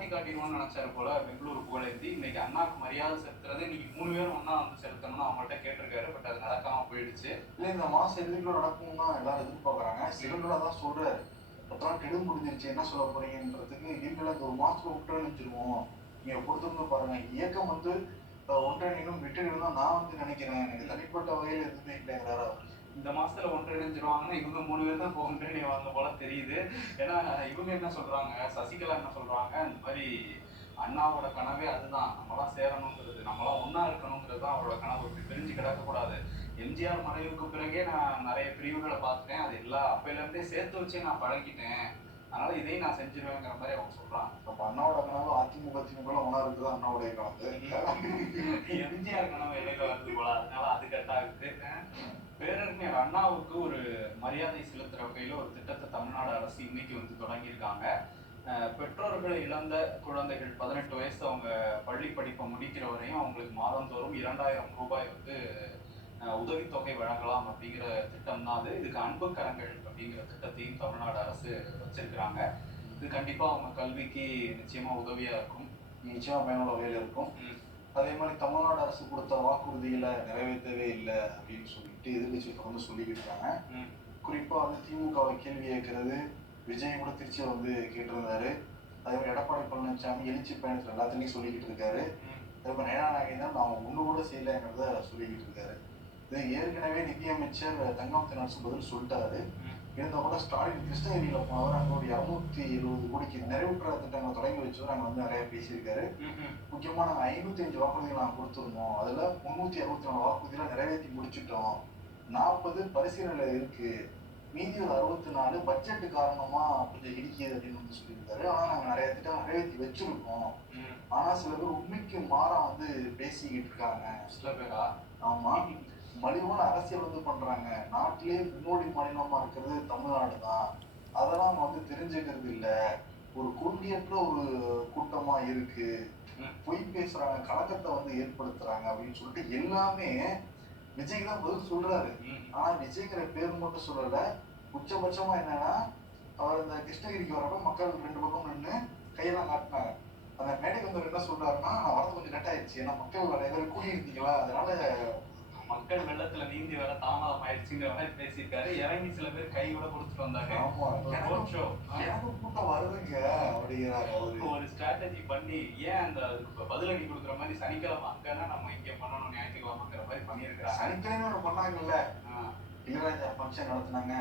காட்டி காட்டிடுவோம்னு நினைச்சாரு போல பெங்களூர் புகழேந்தி. இன்னைக்கு அண்ணாக்கு மரியாதை செலுத்துறது இன்னைக்கு மூணு பேரும் ஒன்னா வந்து செலுத்தணும்னு அவங்கள்ட்ட கேட்டிருக்காரு. பட் அது நடக்காம போயிடுச்சு. இல்ல இந்த மாசம் இறுதிக்குள்ள நடக்கும்னா எல்லாரும் எதிர்பார்க்கறாங்க. சிவன்களா தான் சொல்றாரு. அப்புறம் கெடு முடிஞ்சிருச்சு. என்ன சொல்ல போறீங்கன்றதுக்கு இல்ல இந்த ஒரு மாசத்துல ஒன்றிணைஞ்சிருவோம் நீங்க பொறுத்திருந்து பாருங்க. இயக்கம் வந்து அஹ், ஒன்றிணைணும் நான் வந்து நினைக்கிறேன். எனக்கு தனிப்பட்ட வகையில எதுவுமே இல்லைங்கிறாரு அவர். இந்த மாசத்துல ஒன்றிணைஞ்சிருவாங்கன்னா இவங்க மூணு பேர் தான் ஒன்றிணைவாங்க போல தெரியுது. ஏன்னா இவங்க என்ன சொல்றாங்க? சசிகலா என்ன சொல்றாங்க? இந்த மாதிரி அண்ணாவோட கனவே அதுதான். நம்மளாம் சேரணுங்கிறது நம்மளாம் ஒண்ணா இருக்கணுங்கிறது தான் அவரோட கனவு. இப்படி பிரிஞ்சு கிடக்கக்கூடாது. எம்ஜிஆர் மறைவுக்கு பிறகே நான் நிறைய பிரிவுகளை பார்த்துட்டேன். அது எல்லா அப்பையில இருந்தே சேர்த்து வச்சே நான் பழகிட்டேன். அதனால இதையும் நான் செஞ்சிருவேங்கிற மாதிரி அவங்க சொல்றாங்க. அப்ப அண்ணாவோட கனவு அதிமுக திமுக ஒன்னா இருக்குது? அண்ணாவுடைய கனவு. எம்ஜிஆர் கனவு இடையில வருது போல. அதனால அது கட் ஆகுது பேரறிஞர் அண்ணாவுக்கு ஒரு மரியாதை செலுத்துற வகையில ஒரு திட்டத்தை தமிழ்நாடு அரசு இன்னைக்கு வந்து தொடங்கியிருக்காங்க. பெற்றோர்கள் இழந்த குழந்தைகள் பதினெட்டு வயசு அவங்க பள்ளி படிப்பை முடிக்கிற வரையும் அவங்களுக்கு மாதந்தோறும் இரண்டாயிரம் ரூபாய் வந்து உதவித்தொகை வழங்கலாம் அப்படிங்கிற திட்டம் தான் அது. இதுக்கு அன்பு கரங்கள் அப்படிங்கிற திட்டத்தையும் தமிழ்நாடு அரசு வச்சிருக்கிறாங்க. இது கண்டிப்பா அவங்க கல்விக்கு நிச்சயமா உதவியா இருக்கும். நிச்சயமா பயனுள்ள வகையில இருக்கும். அதே மாதிரி தமிழ்நாடு அரசு கொடுத்த வாக்குறுதிகளை நிறைவேற்றவே இல்லை அப்படின்னு சொல்லிட்டு எதிர்கட்சி தொடர்ந்து சொல்லிக்கிட்டு இருக்காங்க ம். குறிப்பா வந்து திமுகவை கேள்வி கேட்கறது விஜய் கூட திருச்சியை வந்து கேட்டிருந்தாரு. அதே மாதிரி எடப்பாடி பழனிசாமி எழுச்சி பயணத்துல எல்லாத்துலயும் சொல்லிக்கிட்டு இருக்காரு. அதே மாதிரி நயனா நாகேந்திரன் அவங்க ஒண்ணு கூட செய்யலைங்கிறத சொல்லிக்கிட்டு இருக்காரு. ஏற்கனவே நிதியமைச்சர் தங்கம் தென்னரசு பதில் சொல்லிட்டாரு. இருந்தா கூட ஸ்டாலின் கிருஷ்ணகிரியில போனவர் அங்க ஒரு இரநூத்தி எழுபது கோடிக்கு நிறைவுற்ற திட்டங்களை தொடங்கி வச்சவர் அங்க வந்து நிறைய பேசியிருக்காரு. ம்ஹும். முக்கியமா நாங்க ஐநூத்தி அஞ்சு வாக்குறுதிகள் நாங்க கொடுத்துருந்தோம். அதுல முன்னூத்தி அறுபத்தி நாலு வாக்குறுதிகளை நிறைவேற்றி முடிச்சிட்டோம். நாற்பது பரிசீலனையில இருக்கு. மீதி ஒரு அறுபத்தி நாலு பட்ஜெட் காரணமா கொஞ்சம் இடிக்குது அப்படின்னு வந்து சொல்லியிருக்காரு. ஆனா நாங்க நிறைய திட்டம் நிறைவேற்றி வச்சிருக்கோம். ம். ஆனா சில பேர் உண்மைக்கு மாறா வந்து பேசிக்கிட்டு இருக்காங்க. சில பேரா? ஆமா. மலிவான அரசியல் வந்து பண்றாங்க. நாட்டிலே முன்னோடி மாநிலமா இருக்கிறது தமிழ்நாடு தான் அதெல்லாம் வந்து தெரிஞ்சுக்கிறது இல்ல. ஒரு கொள்கையற்ற ஒரு கூட்டமா இருக்கு. பொய் பேசுறாங்க கலக்கத்தை வந்து ஏற்படுத்துறாங்க அப்படின்னு சொல்லிட்டு எல்லாமே விஜய் தான் பதில் சொல்றாரு. ஆனா விஜய்ங்கிற பேர் மட்டும் சொல்லல. உச்சபட்சமா என்னன்னா அவர் இந்த கிருஷ்ணகிரிக்கு வரப்ப மக்கள் ரெண்டு பக்கம் நின்று கையெல்லாம் காட்டினாங்க. அந்த மேடைக்கு வந்து என்ன சொல்றாருன்னா நான் வரது கொஞ்சம் லேட் ஆயிடுச்சு ஏன்னா மக்கள் நிறைய பேர் கூடியிருந்தீங்களா? அதனால மக்கள் வெள்ளத்துல நீந்தி வர தாமதம் ஆயிடுச்சுங்கிற மாதிரி பேசியிருக்காரு. இறங்கி சில பேர் கை கூட கொடுத்துட்டு வந்தாங்க. கூட்டம் வருதுங்க அப்படிங்கிறாங்க ஒரு ஸ்ட்ராட்டஜி பண்ணி ஏன் அந்த பதிலடி கொடுக்குற மாதிரி சனிக்கிழமை அங்கன்னா நம்ம இங்க பண்ணணும் ஞாயிற்றுக்கிழமைங்கிற மாதிரி பண்ணியிருக்கிறாங்க. சனிக்கிழமை ஒண்ணு பண்ணாங்கல்ல. இளையராஜா ஃபங்க்ஷன் நடத்துனாங்க.